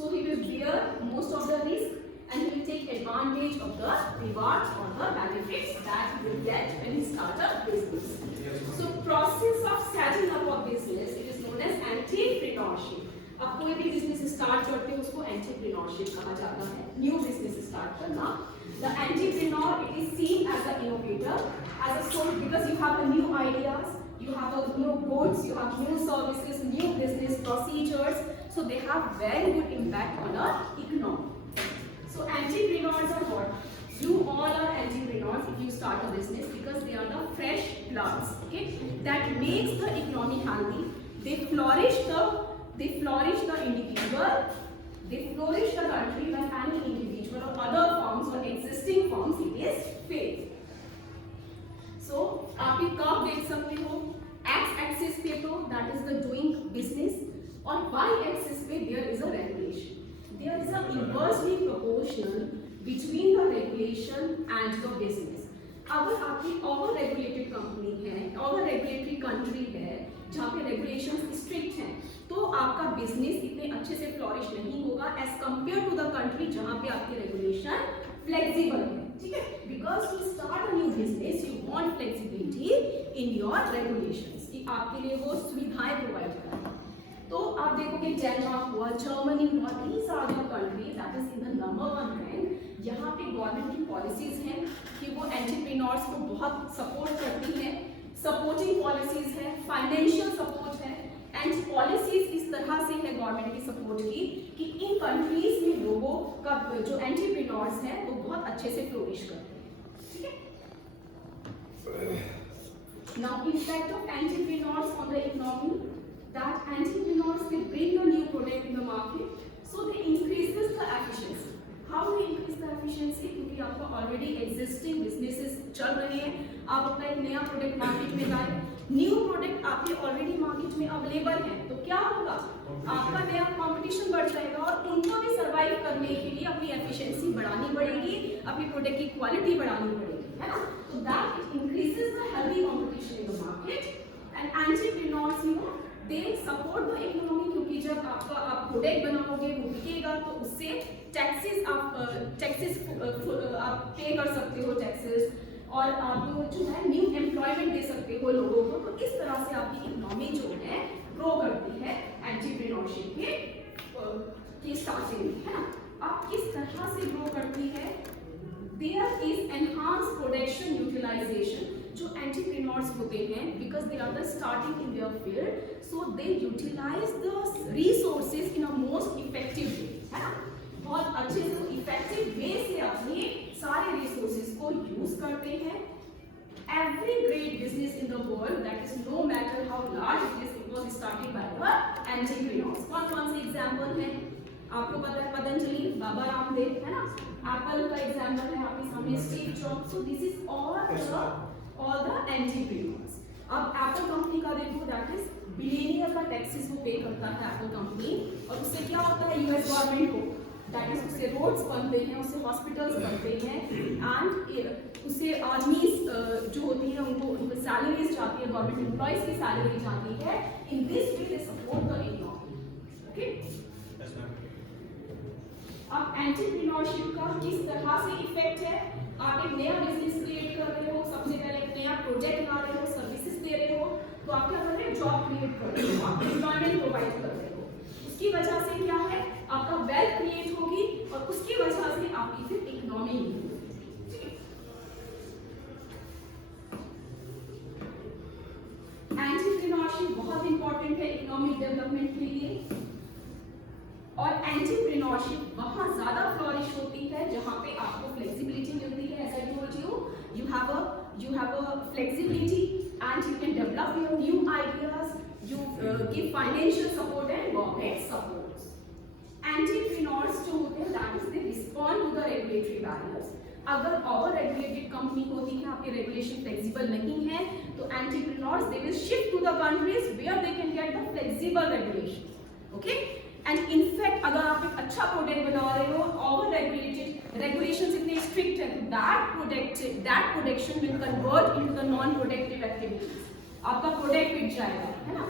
So he will bear most of the risk and he will take advantage of the rewards or the benefits that he will get when he starts a business. So process of setting up a business, it is known as entrepreneurship. आप कोई भी business start करते हो उसको entrepreneurship कहा जाता है, new business start करना. The entrepreneur, it is seen as an innovator, as a source, because you have a new ideas, you have a new goods, you have new services, new business procedures, so they have very good impact on our economy. So entrepreneurs are what? You all are entrepreneurs if you start a business because they are the fresh bloods, okay? That makes the economy healthy. They flourish the individual, they flourish the country when any individual or other firms or existing firms it is fail. So आप एक curve देख सकते हो, x axis पे तो that is the doing business और y axis पे there is a regulation. There is a inversely proportional between the regulation and the business. अगर आपकी ओवर रेगुलेटेड कंपनी है, ओवर रेगुलेटरी कंट्री है जहाँ पे रेगुलेशंस स्ट्रिक्ट हैं, तो आपका बिजनेस इतने अच्छे से फ्लॉरिश नहीं होगा as compared to the country जहाँ पे आपकी रेगुलेशन फ्लेक्सिबल है. ठीक है, because to start a new business you want flexibility in your regulations कि आपके लिए वो सुविधाएं प्रोवाइड करें. तो आप देखोगे डेनमार्क हुआ, जर्मनी हुआ, these are the countries that is in the number 1 rank. यहाँ पे गवर्नमेंट की पॉलिसीज हैं कि वो एंटरप्रेन्योर्स को बहुत सपोर्ट करती हैं, सपोर्टिंग पॉलिसीज है, फाइनेंशियल सपोर्ट है एंड पॉलिसीज इस तरह से है गवर्नमेंट की सपोर्ट की कि इन कंट्रीज में लोगों का जो एंटरप्रेन्योर्स हैं वो बहुत अच्छे से फ्लोरिश करते हैं. ठीक है, now effect of entrepreneurs on the economy, that entrepreneurs they bring a new product in the market, so they increases the efficiency. How they increase the efficiency? क्योंकि आपका already existing businesses चल रहे हैं, आप अपना एक नया प्रोडक्ट मार्केट में लाए, न्यू प्रोडक्ट आपके ऑलरेडी मार्केट में अवेलेबल है, तो क्या होगा, आपका नया कंपटीशन बढ़ जाएगा और उनको भी सर्वाइव करने के लिए अपनी एफिशिएंसी बढ़ानी पड़ेगी, अपनी प्रोडक्ट की क्वालिटी बढ़ानी पड़ेगी, है ना. तो that it increases the healthy competition in the market and entrepreneurs you know they support the economy, क्योंकि जब आपका आप प्रोडक्ट बनाओगे वो बिकेगा तो उससे टैक्सेस आप पे कर सकते हो टैक्सेस, और आप जो है न्यू एम्प्लॉयमेंट दे सकते हो लोगों को. तो इस तरह से आपकी इकोनॉमी जो है ग्रो करती है एंटरप्रेन्योरशिप के स्टार्टिंग में, है ना. अब किस तरह से ग्रो करती है, there is enhance production utilization. जो एंटरप्रेन्योर्स होते हैं because they are the starting in their field, so they utilize the resources in a most effective way, है ना. बहुत अच्छे से इफेक्टिव वे से अपने सारे रिसोर्सेज को यूज करते हैं. Every great business in the world, that is no matter how large it is, it was started by the entrepreneurs. कौन से एग्जाम्पल हैं आपको पता है, पतंजलि, बाबा रामदेव, है ना. एप्पल का एग्जाम्पल है आपके सामने, Steve jobs. So this is all the entrepreneurs. अब एप्पल कंपनी का देखो, दैट इज बिलियनियर का टैक्सेस वो पे करता है एप्पल कंपनी, और उससे क्या होता है यूएस गवर्नमेंट को, दैट इज उससे रोड्स बनते हैं, उससे हॉस्पिटल्स बनते हैं एंड उससे आर्मीज जो होती है उनको सैलरीज जाती है, गवर्नमेंट एम्प्लॉयज की सैलरी जाती है. In this way they support the economy. Okay, अब एंटरप्रेन्योरशिप का किस तरह से इफेक्ट है, आप एक नया बिजनेस क्रिएट कर रहे हो, सबसे पहले एक नया प्रोजेक्ट ला रहे हो, सर्विसेज दे रहे हो, तो आप क्या कर रहे हो, जॉब क्रिएट कर रहे हो, आप एम्प्लॉयमेंट प्रोवाइड कर रहे हो. उसकी वजह से क्या है, आपका वेल्थ क्रिएट होगी और उसकी वजह से आपकी फिर इकोनॉमी होगी. एंटरप्रेन्योरशिप बहुत इंपॉर्टेंट है इकोनॉमिक डेवलपमेंट के लिए, और एंटरप्रेन्योरशिप वहाँ ज़्यादा फ्लॉरिश होती है जहाँ पे आपको फ्लेक्सिबिलिटी मिलती है. As I told you, you have a flexibility and you can develop your new ideas, you give financial support and government support. Entrepreneurs जो होते हैं that is they respond to the regulatory barriers. अगर over regulated company होती है, आपके regulation flexible नहीं है, तो entrepreneurs they will shift to the countries where they can get the flexible regulation. Okay, and in fact अगर आप एक अच्छा प्रोडक्ट बना रहे हो, ओवर रेगुलेटेड रेगुलेशंस इतने स्ट्रिक्ट है, तो that production will convert into the non productive activities. आपका प्रोडक्ट बिक जाएगा, है ना.